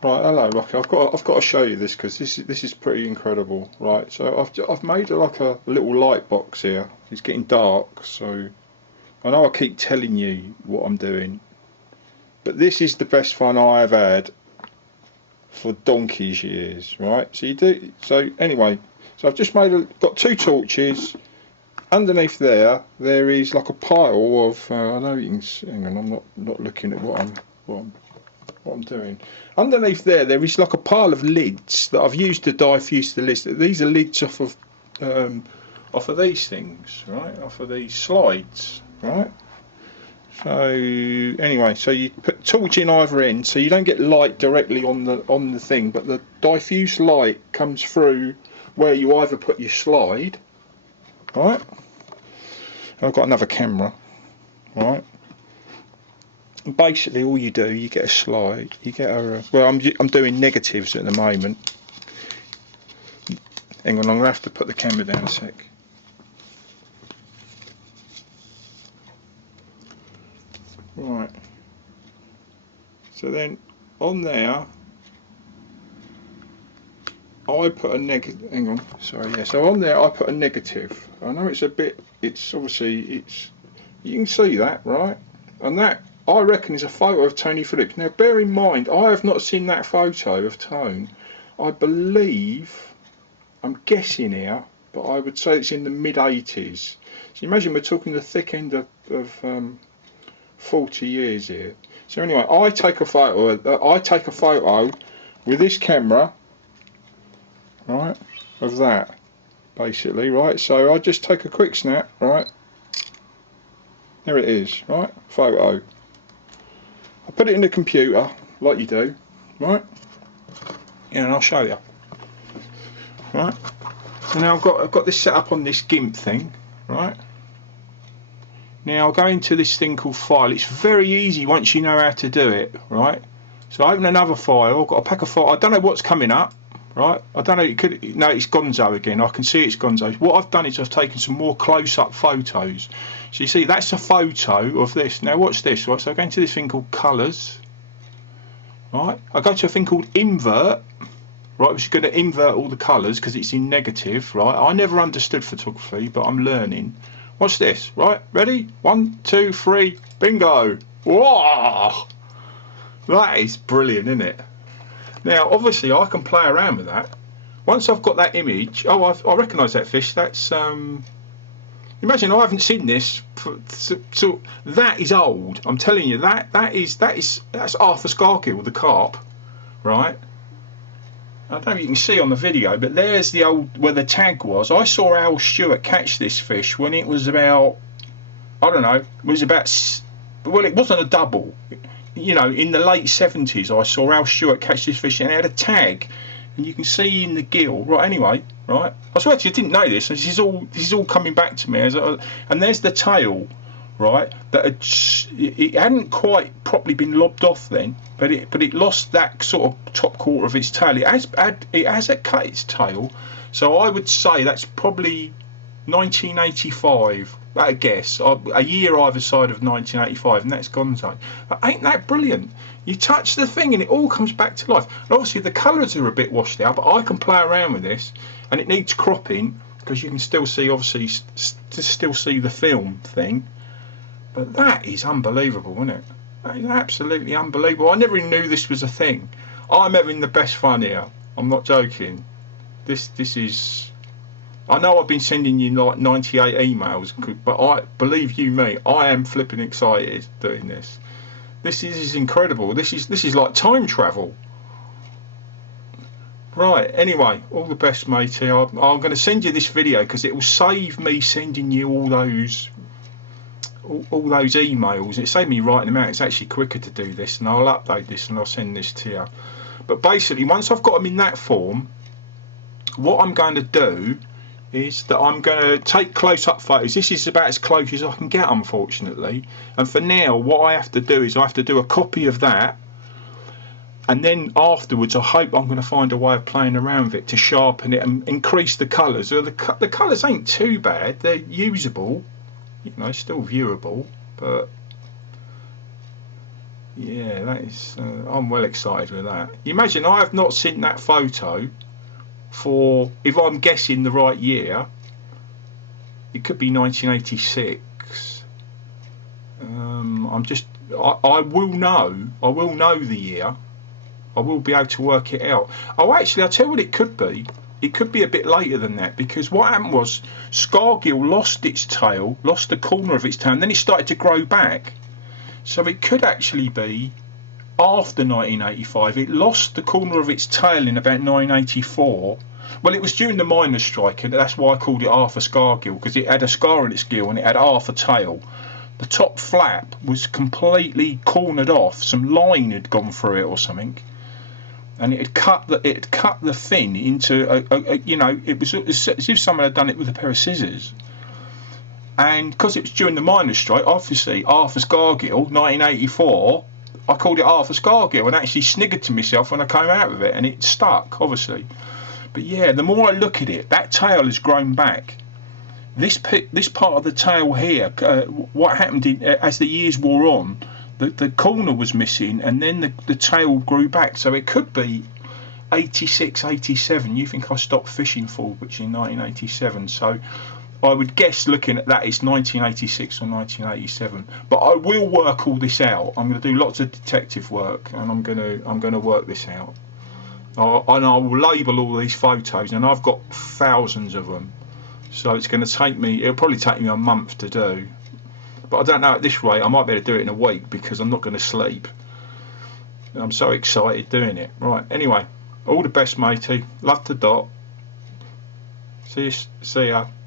Right, hello, Rocky. I've got to show you this because this is pretty incredible. Right, so I've made like a little light box here. It's getting dark, so I know I keep telling you what I'm doing, but this is the best fun I've had for donkey's years. Right, so you do. So anyway, so I've just got two torches. Underneath there is like a pile of. I know you can. Hang on, I'm not looking at what I'm doing. Underneath there is like a pile of lids that I've used to diffuse the lids. These are lids off of these things, right? Off of these slides, right? So anyway, so you put torch in either end, so you don't get light directly on the thing, but the diffuse light comes through where you either put your slide, right? I've got another camera, right? Basically all you do, you get a slide, you get well, I'm doing negatives at the moment. Hang on, I'm going to have to put the camera down a sec. Right, so then on there I put a negative. Hang on, sorry, yeah, so on there I put a negative. I know it's obviously you can see that, right? And that, I reckon, is a photo of Tony Phillips. Now, bear in mind, I have not seen that photo of Tone. I believe, I'm guessing here, but I would say it's in the mid-80s. So imagine we're talking the thick end of 40 years here. So anyway, I take a photo with this camera, right, of that, basically, right? So I just take a quick snap, right? There it is, right? Photo. I put it in the computer, like you do, right? Yeah, and I'll show you. Right? So now I've got this set up on this GIMP thing, right? Now I'll go into this thing called file. It's very easy once you know how to do it, right? So I open another file, I've got a pack of files. I don't know what's coming up, right? I don't know, no, it's Gonzo again. I can see it's Gonzo. What I've done is I've taken some more close-up photos. So you see, that's a photo of this. Now watch this, right? So I go into this thing called colours, right? I go to a thing called invert, right, which is going to invert all the colours because it's in negative, right? I never understood photography, but I'm learning. Watch this, right? Ready? 1, 2, 3, bingo! Whoa! That is brilliant, isn't it? Now, obviously, I can play around with that. Once I've got that image, I recognise that fish. That's imagine I haven't seen this. So that is old. I'm telling you, that's Arthur Scargill, the carp, right? I don't know if you can see on the video, but there's the old where the tag was. I saw Al Stewart catch this fish when it was about, I don't know, it wasn't a double. You know, in the late 70s, I saw Al Stewart catch this fish and it had a tag, and you can see in the gill. Right, anyway, right. I swear to you, I didn't know this. This is all coming back to me. And there's the tail, right? It hadn't quite properly been lobbed off then, but it lost that sort of top quarter of its tail. It has cut its tail, so I would say that's probably 1985. I guess a year either side of 1985, and that's Gonzo. But ain't that brilliant? You touch the thing and it all comes back to life. And obviously the colours are a bit washed out, but I can play around with this, and it needs cropping because you can still see, obviously, still see the film thing. But that is unbelievable, isn't it? That is absolutely unbelievable. I never even knew this was a thing. I'm having the best fun here. I'm not joking. This is. I know I've been sending you like 98 emails, but believe you me, I am flipping excited doing this. This is incredible. This is like time travel. Right. Anyway, all the best, matey. I'm going to send you this video because it will save me sending you all those emails. It saved me writing them out. It's actually quicker to do this, and I'll update this and I'll send this to you. But basically, once I've got them in that form, what I'm going to do is that I'm going to take close-up photos. This is about as close as I can get, unfortunately. And for now, what I have to do is I have to do a copy of that, and then afterwards I hope I'm going to find a way of playing around with it to sharpen it and increase the colours. The colours ain't too bad. They're usable. You know, still viewable, but Yeah, that is. I'm well excited with that. Imagine I have not seen that photo for, if I'm guessing the right year, it could be 1986. I'm just. I will know. I will know the year. I will be able to work it out. Oh, actually, I'll tell you what it could be. It could be a bit later than that, because what happened was Scargill lost its tail, lost the corner of its tail, and then it started to grow back. So it could actually be after 1985. It lost the corner of its tail in about 1984. Well, it was during the miners' strike, and that's why I called it half a Scargill, because it had a scar in its gill and it had half a tail. The top flap was completely cornered off. Some line had gone through it or something, and it had cut the fin into it was as if someone had done it with a pair of scissors. And because it was during the miners' strike, obviously Arthur Scargill, 1984, I called it Arthur Scargill and actually sniggered to myself when I came out of it, and it stuck, obviously. But yeah, the more I look at it, that tail has grown back. This part of the tail here, what happened as the years wore on, the corner was missing, and then the tail grew back. So it could be 86, 87. You think I stopped fishing for which in 1987? So I would guess, looking at that, it's 1986 or 1987. But I will work all this out. I'm going to do lots of detective work, and I'm going to work this out. And I will label all these photos, and I've got thousands of them. So it's going to take me. It'll probably take me a month to do. But I don't know, at this rate, I might be able to do it in a week, because I'm not going to sleep. I'm so excited doing it. Right. Anyway, all the best, matey. Love to Dot. See ya.